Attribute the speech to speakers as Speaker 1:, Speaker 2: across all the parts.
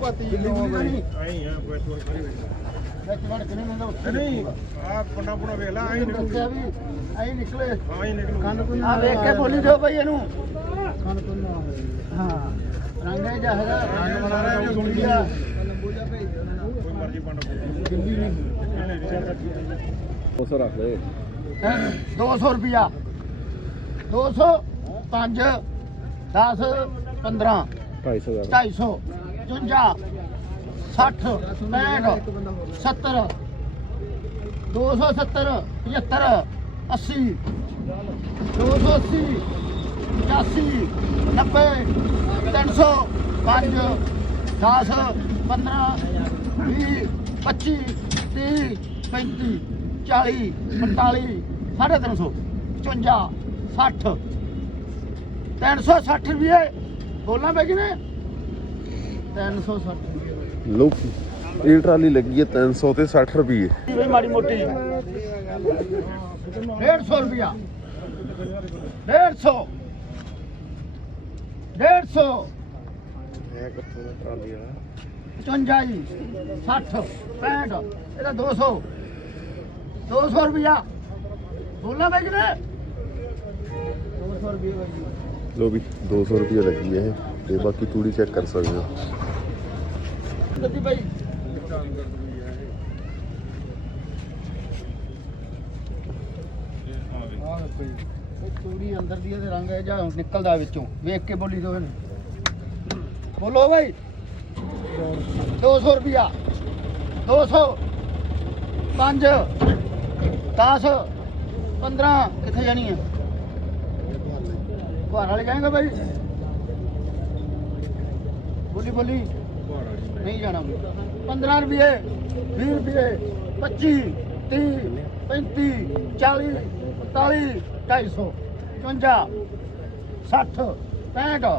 Speaker 1: ਦਾ ਨਹੀਂ
Speaker 2: ਆਈ ਆ ਕੋਈ ਤੋੜ ਕਰੀ ਨਹੀਂ ਆ ਪੰਡਾ ਪੁਣਾ ਵੇਖ ਲਾ ਆਈ ਨਿਕਲੂ।
Speaker 1: ਐਂ ਨਿਕਲੇ
Speaker 2: ਆਈ ਨਿਕਲੂ
Speaker 1: ਆ ਵੇਖ ਕੇ ਬੋਲੀ ਦਿਓ ਬਈ ਇਹਨੂੰ।
Speaker 3: ਕੰਨ ਕੁੰਨ
Speaker 1: ਹਾਂ। ਰੰਗੇ ਜਹਰਾ
Speaker 2: ਰੰਗ ਬਣਾ ਰਿਹਾ ਜੀ,
Speaker 1: ਸੁਣੀ ਆ।
Speaker 2: ਕੋਈ ਮਰਜ਼ੀ ਪੰਡਾ
Speaker 1: ਦਿੱਲੀ ਨਹੀਂ।
Speaker 3: ਉਸ ਰੱਖ ਲੈ
Speaker 1: 200 ਰੁਪਿਆ 200 5 10 15
Speaker 3: 250
Speaker 1: 250 55 60 65 70 270 75 80 280 85 90 300 5 10 15 20 25 30 35 40 45 350 55 60 360 ਰੁਪਏ। ਬੋਲਣਾ ਪੈ ਨੇ? 360 ਰੁਪਏ
Speaker 3: ਲੋ ਇਹ ਟਰਾਲੀ ਲੱਗੀ ਹੈ 300 ਤੇ 60 ਰੁਪਏ।
Speaker 1: ਬਈ ਮਾੜੀ ਮੋਟੀ 150 ਰੁਪਿਆ 150 150
Speaker 3: ਇਹ ਕਿੱਥੋਂ ਦਾ ਟਰਾਲੀ ਆ
Speaker 1: 55 ਜੀ 60 65 ਇਹਦਾ 200 200 ਰੁਪਿਆ ਬੋਲਣਾ ਪੈ ਨੇ 200 ਰੁਪਏ
Speaker 3: ਲੋ ਵੀ 200 ਰੁਪਏ ਲੱਗੀ ਹੈ ਇਹ। ਤੇ ਬਾਕੀ ਤੂੜੀ ਚੈੱਕ ਕਰ ਸਕਦੇ ਹੋ।
Speaker 1: ਦਿੱਤੀ ਭਾਈ ਆਹ ਵੇਖੋ ਜੀ। ਇਹ ਚੂੜੀ ਅੰਦਰ ਦੀ, ਇਹਦੇ ਰੰਗ ਇਹ ਜਾਂ ਨਿਕਲਦਾ ਵਿੱਚੋਂ। ਵੇਖ ਕੇ ਬੋਲੀ ਦੋ ਇਹਨੂੰ। ਬੋਲੋ ਭਾਈ 200 ਰੁਪਿਆ 200 5 10 15 ਕਿੱਥੇ ਜਾਣੀ ਹੈ ਘਰ ਵਾਲੇ ਜਾਏਗਾ ਭਾਈ ਬੋਲੀ ਬੋਲੀ। ਨਹੀਂ ਜਾਣਾ। 15 ਰੁਪਏ 20 ਰੁਪਏ 25 30 35 40 45 250 55 60 65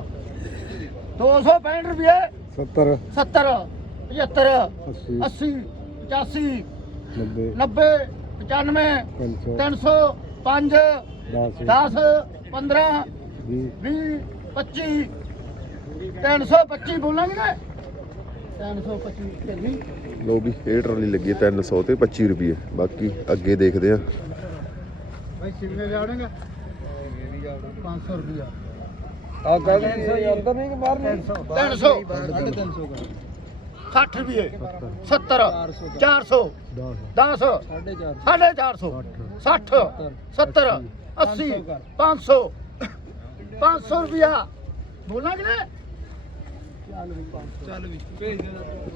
Speaker 1: 265 ਰੁਪਏ।
Speaker 3: 70
Speaker 1: 70 75
Speaker 3: 80
Speaker 1: 80 85
Speaker 3: 90
Speaker 1: 90 95
Speaker 3: 500
Speaker 1: 300 5
Speaker 3: 10
Speaker 1: 10 15
Speaker 3: 20
Speaker 1: 20 25 325 ਬੋਲਾਂਗੇ। ਨਾ 325 ਢਿੱਲੀ।
Speaker 3: ਲੋ ਵੀ ਇਹ ਟਰਾਲੀ ਲੱਗੀ ਹੈ 300 ਤੇ 25 ਰੁਪਏ ਬਾਕੀ ਅੱਗੇ ਦੇਖਦੇ ਆ
Speaker 1: ਭਾਈ ਸਿਮਲੇ ਜਾਣੇਗਾ 500 ਰੁਪਿਆ
Speaker 3: ਆ ਗੱਲ ਅੰਦਰ ਨਹੀਂ ਕਿ ਬਾਹਰ
Speaker 1: 300 350 60 ਰੁਪਏ 70 400 10 450 60 70 80 500 500 ਰੁਪਿਆ ਬੋਲਾਂ ਕਿ ਨਾ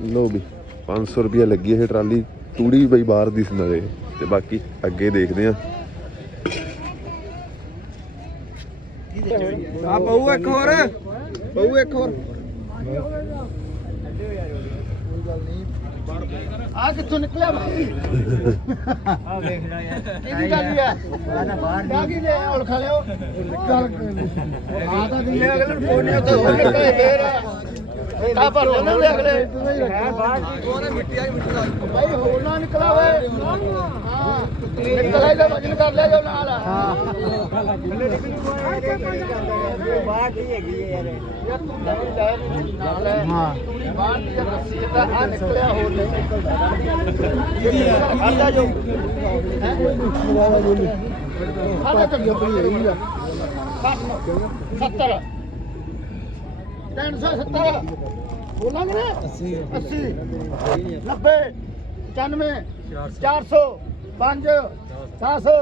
Speaker 3: ਲੋ ਵੀ 500 ਰੁਪਏ ਲੱਗੀ ਹੈ ਇਹ ਟਰਾਲੀ ਤੂੜੀ ਵੀ ਬਈ ਬਾਹਰ ਦੀ ਸੁਣਾਵੇ ਤੇ ਬਾਕੀ ਅੱਗੇ ਦੇਖਦੇ ਆ
Speaker 2: ਆ ਪਊ ਇੱਕ ਹੋਰ ਪਊ ਇੱਕ ਹੋਰ।
Speaker 1: ਆ ਕਿੱਥੋਂ ਨਿਕਲਿਆ ਭਾਈ ਆ ਵੇਖ ਲੈ ਯਾਰ ਇਹਦੀ ਗੱਲ ਹੀ ਆ? ਨਾ ਬਾਹਰ ਕੀ ਲੈ ਹੌਲ ਖਾ ਲਿਓ ਚੱਲ ਆ ਤਾਂ ਦਿੰਦੇ ਅਗਲੇ ਨੂੰ ਫੋਨ ਨਹੀਂ ਹੋਰ ਨਿਕਲੇ ਫੇਰ ਆ ਭਰ ਲੈਣਾ ਤੇ ਅਗਲੇ। ਹੈ ਬਾਹਰ ਉਹਨੇ ਮਿੱਟੀ ਆਈ ਮਿੱਟੀ ਭਾਈ ਹੋਰ ਨਾ ਨਿਕਲਾ ਵੇ ਹਾਂ। ਨਿਕਲਾ ਇਹਦਾ ਵਜਨ ਕਰ ਲਿਆ ਜੋ ਨਾਲ ਹਾਂ ਬਾਹਰ ਕੀ ਹੈਗੀ ਯਾਰ ਯਾਰ ਤੂੰ ਨਹੀਂ ਲੈ ਨਾਲ ਹੈ ਹਾਂ ਬਾਹਰ ਦੀ ਰੱਸੀ ਤਾਂ ਆ। ਨਿਕਲਿਆ ਹੋਰ ਨਹੀਂ ਨਿਕਲਦਾ ਖਾਦਾ ਜੋ ਖਾਦਾ ਤਾਂ ਆਪਣੀ ਰਹੀ ਆ 70 370 ਬੋਲਾਂਗੇ ਨਾ? 80 80 90 95 400 5 10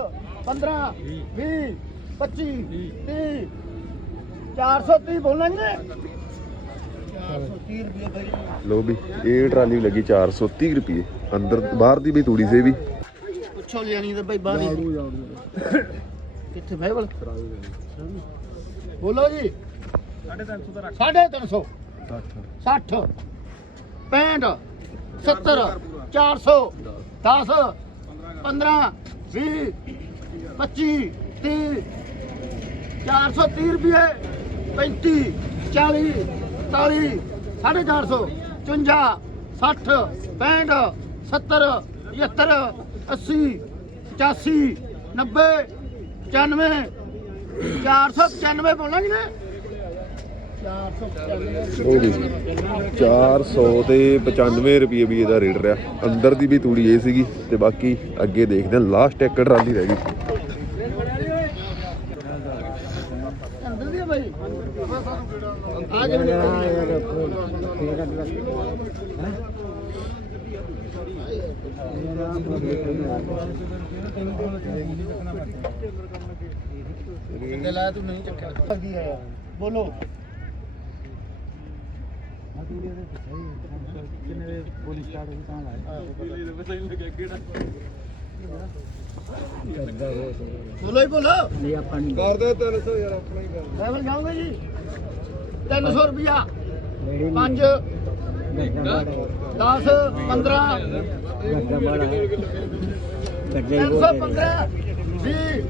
Speaker 1: 15 20 25 30 430 ਬੋਲਾਂਗੇ ਨਾ 430 ਰੁਪਏ ਭਾਈ
Speaker 3: ਲੋ ਵੀ ਇਹ ਟਰਾਲੀ ਲੱਗੀ 430 ਰੁਪਏ ਅੰਦਰ ਬਾਹਰ ਦੀ ਵੀ ਤੂੜੀ ਸੇ ਵੀ।
Speaker 1: ਪੁੱਛੋ ਲਿਆਣੀ ਤਾਂ ਭਾਈ ਬਾਹਰ ਹੀ ਕਿੱਥੇ ਬਾਈਬਲ ਬੋਲੋ ਜੀ।
Speaker 2: 350 ਦਾ ਰੱਖ।
Speaker 1: 350 60 65 70 400 10 15 20 25 30 430 ਰੁਪਏ। 35 40 41 450 54 60 65 70 75 80 85 90 95 495 ਬੋਲਾਂਗੇ ਨਾ। 495
Speaker 3: ਉਹ ਵੀ 400 ਤੇ 95 ਰੁਪਏ ਵੀ ਇਹਦਾ ਰੇਟ ਰਿਹਾ। ਅੰਦਰ ਦੀ ਵੀ ਤੂੜੀ ਇਹ ਸੀਗੀ ਤੇ ਬਾਕੀ ਅੱਗੇ ਦੇਖਦੇ ਹਾਂ। ਲਾਸਟ ਇੱਕ ਟਰਾਲੀ ਰਹਿ ਗਈ।
Speaker 1: ਲਾਇਆ ਤੂੰ? ਨਹੀਂ ਚੱਕਿਆ। ਲੱਗਦੀ ਹੈ ਬੋਲੋ ਬੋਲੋ ਹੀ ਬੋਲੋ
Speaker 2: ਕਰ ਦੇ 300 ਯਾਰ, ਆਪਣਾ ਹੀ ਕਰ
Speaker 1: ਲੈਵਲ ਜਾਓਗੇ ਜੀ? 300 ਰੁਪਿਆ 5 10 15 315 20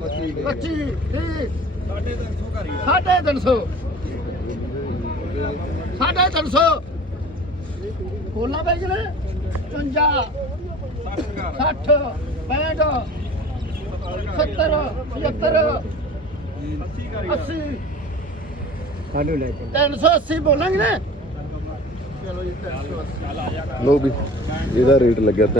Speaker 1: 25 30 ਸਾਢੇ 300 ਸਾਢੇ 300 ਬੋਲਣਾ ਪੈ ਜਲੇ 55 60 65 70 75 80 380 ਬੋਲਾਂਗੇ ਨਾ? ਚਲੋ ਜੀ 380
Speaker 3: ਲੋ ਵੀ ਇਹਦਾ ਰੇਟ ਲੱਗਿਆ।